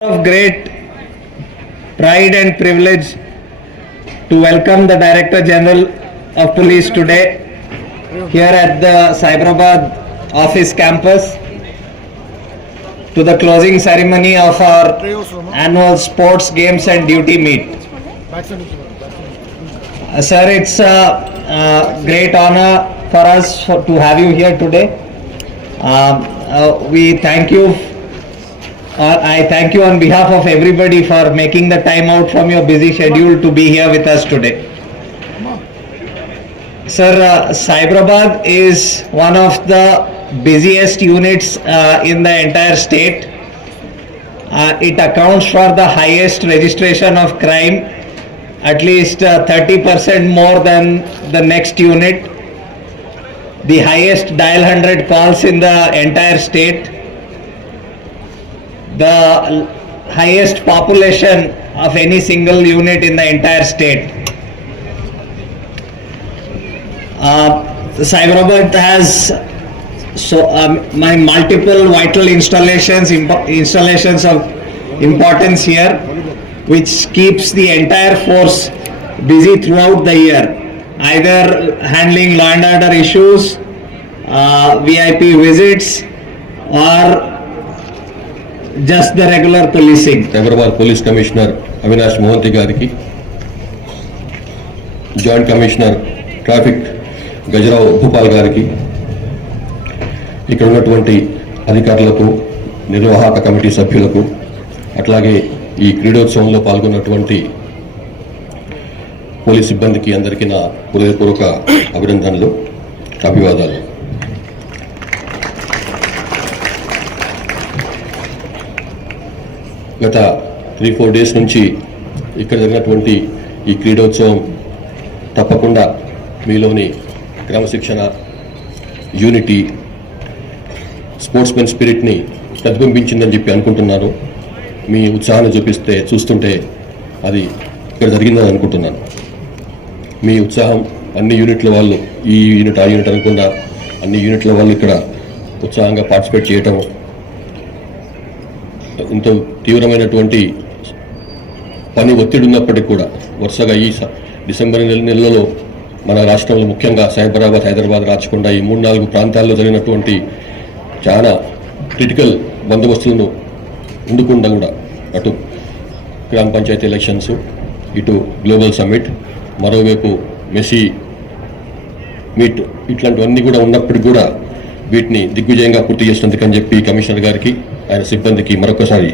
Of great pride and privilege to welcome the Director General of Police today here at the Cyberabad office campus to the closing ceremony of our annual sports games and duty meet. Sir, it's a great honor for us to have you here today. We thank you. I thank you on behalf of everybody for making the time out from your busy schedule to be here with us today. Sir, Cyberabad is one of the busiest units in the entire state. It accounts for the highest registration of crime, at least 30% more than the next unit, the highest dial 100 calls in the entire state, the highest population of any single unit in the entire state. Cyberabad has my multiple vital installations of importance here, which keeps the entire force busy throughout the year, either handling law and order issues, VIP visits, or just the regular policing. Cyberabad Police Commissioner Avinash Mohanty Gariki, Joint Commissioner Traffic Gajrao Bhupal Gariki, ఇక్కడ ఉన్నటువంటి అధికారులకు, నిర్వాహక కమిటీ సభ్యులకు, అట్లాగే ఈ క్రీడోత్సవంలో పాల్గొన్నటువంటి పోలీస్ సిబ్బందికి అందరికీ నా హృదయపూర్వక అభినందనలు, అభివాదాలు. గత 3-4 డేస్ నుంచి ఇక్కడ జరిగినటువంటి ఈ క్రీడోత్సవం తప్పకుండా మీలోని క్రమశిక్షణ, యూనిటీ, స్పోర్ట్స్మెన్ స్పిరిట్ని ప్రతిబింబించిందని చెప్పి అనుకుంటున్నాను. మీ ఉత్సాహాన్ని చూస్తుంటే అది ఇక్కడ జరిగిందని అనుకుంటున్నాను. మీ ఉత్సాహం అన్ని యూనిట్ల వాళ్ళు, ఈ యూనిట్ ఆ యూనిట్ అనుకుండా అన్ని యూనిట్ల వాళ్ళు ఇక్కడ ఉత్సాహంగా పార్టిసిపేట్ చేయటం, ఇంత తీవ్రమైనటువంటి పని ఒత్తిడి ఉన్నప్పటికీ కూడా వరుసగా ఈ డిసెంబర్ నెలలో మన రాష్ట్రంలో ముఖ్యంగా సైబరాబాద్, హైదరాబాద్, రాచకొండ ఈ 3-4 ప్రాంతాల్లో జరిగినటువంటి చాలా క్రిటికల్ బందోబస్తులను ఉండకుండా కూడా అటు గ్రామ పంచాయతీ ఎలక్షన్స్, ఇటు గ్లోబల్ సమ్మిట్, మరోవైపు మెస్సీ మీట్, ఇట్లాంటివన్నీ కూడా ఉన్నప్పటికీ కూడా వీటిని దిగ్విజయంగా పూర్తి చేసినందుకని చెప్పి కమిషనర్ గారికి, ఆయన సిబ్బందికి మరొకసారి